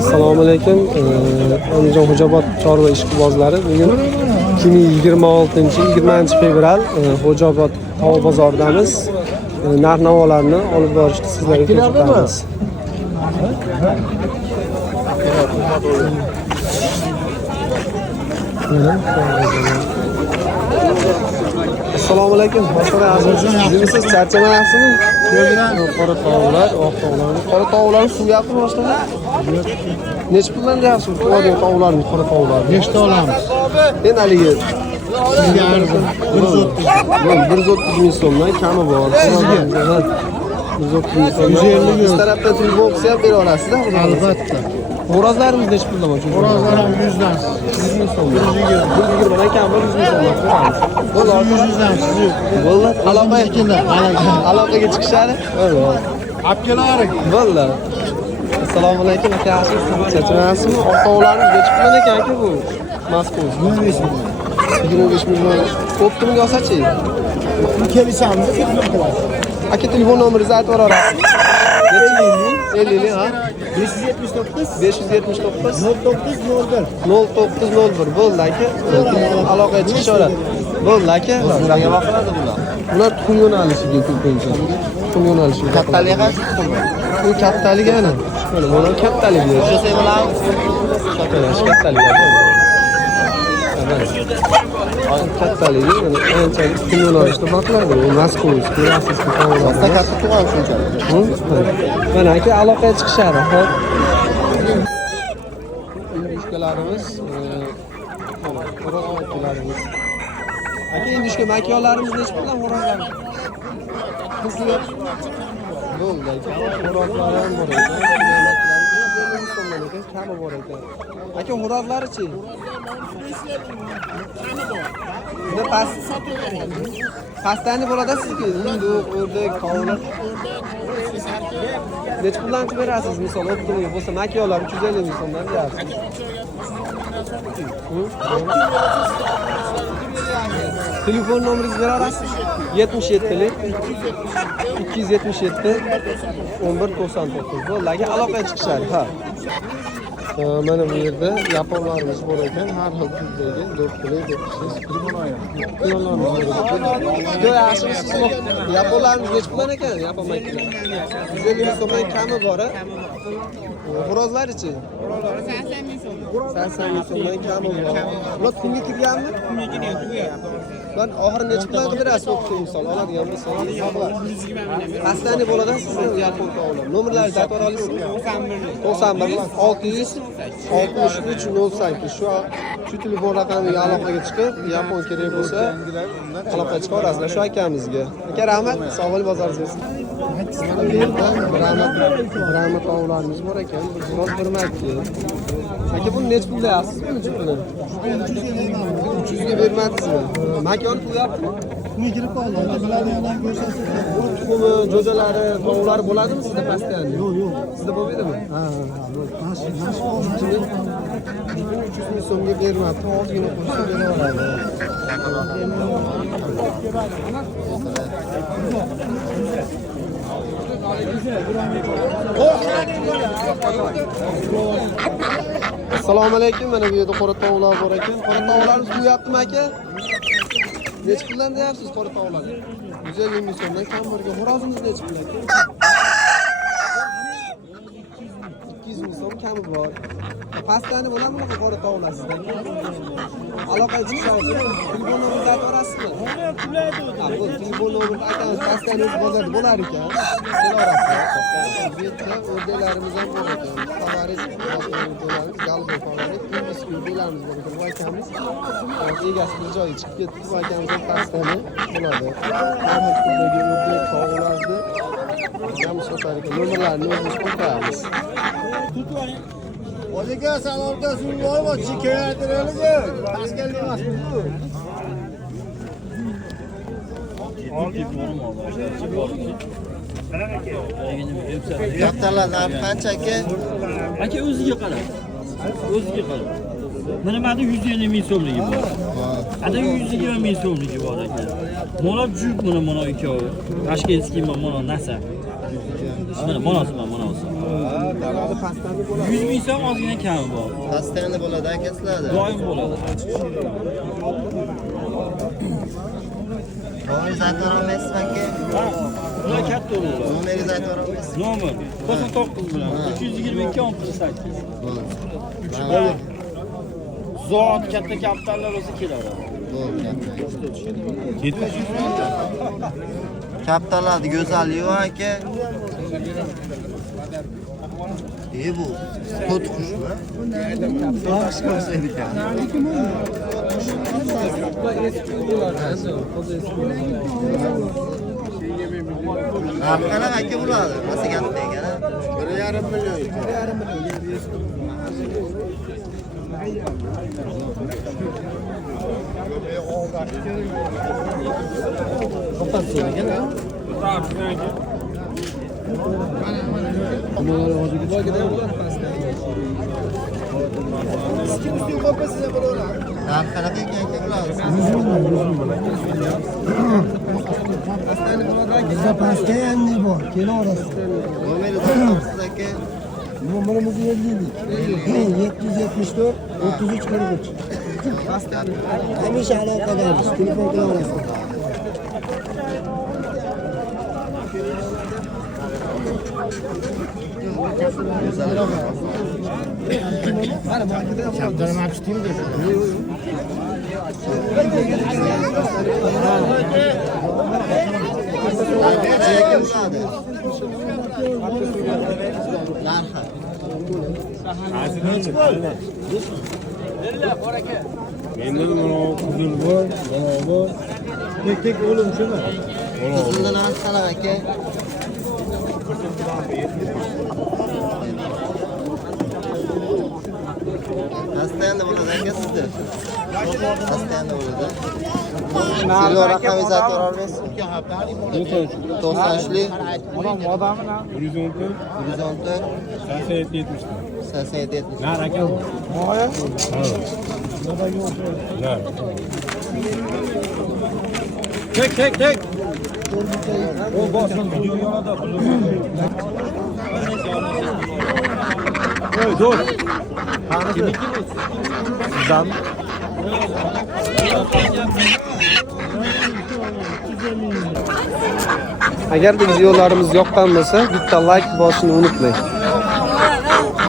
Assalomu alaykum. Andijon Xo'jaobod chorva ishqibozlari. Bugun 2020 fevral Xo'jaobod havo bozoridamiz. Narx-navolarni olib borishni sizlarga ko'rsatamiz. Assalomu alaykum. Siz charchamayapsizmi? Qora tovuqlar, oq tovuqlar. Qora tovuqlar suvyapti boshqa? Necha puldan deyapsiz? Qora tovuqlarni, qora tovuqlarni. Nechta olamiz? Men haligi Sizga arzon 130 ming so'mdan kami bor. 130 ming so'mdan. Biz tarafdan teleboksi ham bera olasizda? albatta. Xo'rozlarimiz necha puldan bor? Xo'rozlar ham 100 dan. 100 ming so'm. 120 dan kam 100 ming so'mdan beramiz. Bular 100 dan siz. Bo'ldi. Aloqaga Aloqaga chiqishadi. Olib kelaring. Bo'ldi. Assalomu alaykum aka. Charchamayapsizmi? Oq tovuqlarimiz necha puldan ekan aka bu? Mazkur 25 ming. 25 million. Ko'p pulga olsa-chi? Kelishamiz, telefon qilasiz. Aka telefon nomeringizni aytib yuborasiz. 50 ha? 579 579 0901. 0901 bo'ldi aka. Aloqaga chiqishadi. Bo'ldi aka. Sizlarga vaqtlarda bular. Bular tuxum yo'nalishiga ko'pincha. Tuxum yo'nalishiga. Kattaligi qancha tuxum? Bu kattaligi ana. Mana bular kattaligi. O'sha bo'lamiz. Kattaligi. Kattaligi mana anchalik tuxum yo'nalishida boqiladi. U Moskvadagi klassik tovuqlar. Katta tug'an shunchalik. Mana aka aloqaga chiqishadi. Hop. Indushkalarimiz, xo'rozlarimiz. Aka indushka makyonlarimiz necha puldan xo'rozlarimiz? Qizli. Bo'ldi aka. Xo'rozlar ham bor ekan. Kami bor ekan. Aka xo'rozlari-chi? Bunda pastani bo'ladi sizga. Hindu, o'rdak, tovuqlar. Necha puldan qilib berasiz? Misol, optimga bo'lsa makyonlar 350 ming so'mdan deyapsiz. Telefon nomeringizni bera olasiz? 77 277 1199. Bo'ldi aka, aloqaga chiqishadi. Ha. Mana bu yerda yaponlarimiz bor ekan, har xil turdagi do'ppili, do'ppisiz, kulonlarimiz bor ekan. Juda yaxshimisiz? Yaponlarimiz necha puldan ekan? Yapon makilar. 150 ming so'mdan kami bor-a? Xo'rozlari-chi? Xo'rozlar 80 ming so'm. 80 ming so'mdan kami bor. Ular kunga kirganmi? Kunga kiryapti. Ben oxiri necha puldan qilib berasiz? Misol oladigan bo'lsangiz. 120 ming. Qasdani bo'ladi sizni yapon tovuqlar. Nomerlaringizni aytib olasizmi? 91 600 63 08. Shu telefon raqamiga aloqaga chiqib, yapon kerak bo'lsa, aloqaga chiqa olasizlar shu akamizga. Aka rahmat, sog' bo'ling, bozoringiz bersin. Mana bu yerda Brahma tovuqlarimiz bor ekan. Bizlar hurmatli. Aka buni necha pul deyapsiz? Necha puldan? 300 ga bermadingizmi? Makon qo'yaptimi? Kunga kirib qoldi. Bularni yo'ldan ko'rsatasiz. Tuxumi, jo'jalari, tovuqlari bo'ladimi sizda pastdan? Yo'q. Sizda bo'lmaydimi? Ha, mashq 300 ming so'mga bermabdi. Ozgina qo'shsa beraveradi. Assalomu alaykum. Mana bu yerda qora tovuqlar bor ekan. Qora tovuqlarni so'yaptimi aka? Necha puldan deyapsiz qora tovuqlarni? 150 ming so'mdan kam bo'lgan. Xo'rozingiz necha pul ekan? 200 ming so'm kami bor. Pastani bo'ladimi bunaqa qora tovuqlar sizda? Aloqaga chiqsangiz, telefon nomeringizni aytib olasizmi? Ha, bu telefon nomeringizni aytamiz. Pastani o'z bozorda bo'lar ekan. Kelaverasiz. Bu yerda o'rdalarimiz ham bor ekan. Favorit o'rdalarimiz, galbo favorit, ingiz o'rdalarimiz bor ekan. Bu akamiz egasi bir joyga chiqib ketdi. Bu akamiz ham pastani bo'ladi. Har xil turdagi o'rdak tovuqlarni ham sotar ekan. Nomerlarni o'zimiz qo'yamiz. Oziga salomda suv bormi? Chekaytiraliga. Paskalli emas bu. Kattalar narxi qancha aka? Aka o'ziga qarab. O'ziga qarab. Mana menda 150 ming so'mligi bor. Ada 120 ming so'mligi bor aka. Mana juk mana ikkovi. Tashkentskiy mana nasa. Mana monasi. Hadi pastani bo'ladi. 100 ming so'm ozgina kami bor. Pastani bo'ladi aka sizlarda. Doim bo'ladi. Nomeringizni aytib olmaysizmi aka? Ha, ular katta bo'ladi. Nomeringizni aytib olmaysizmi? Nomer 99 bilan 322 18. Bo'ldi. Zot katta kapitallar o'zi keladi. Kaptalarni go'zalligi bor aka. Bu to'rt qushmi? Boshqa o'xshaydi ekan. Qanaqa aka bo'ladi? Masa katta ekan. 1,5 million. 1,5 million. Qanaqa ekan aka bo'ladi? Bizda pastga ham ne bor? Kelaverasiz. Nomeringizni aytasiz aka. Nomerimiz 774 33 43. Hamisha aloqadamiz. Telefon qilaverasiz. Kaptanım açtım da. Menden mana kızıl var, mana var. Tek oğlum şuna. Qizilni narxi qanaqa aka? Pastani bo'ladi aka sizda. Pastani bo'ladi. Sizlar raqamingizni aytib olmaysizmi? 93lik 114, 114 87 70. 87 70. Nar aka. Moya. Nar. Tek. O basın video yanada. Oy dur. Sizdan. Agar videolarimiz yoqqan bo'lsa, bitta like bosishni unutmang.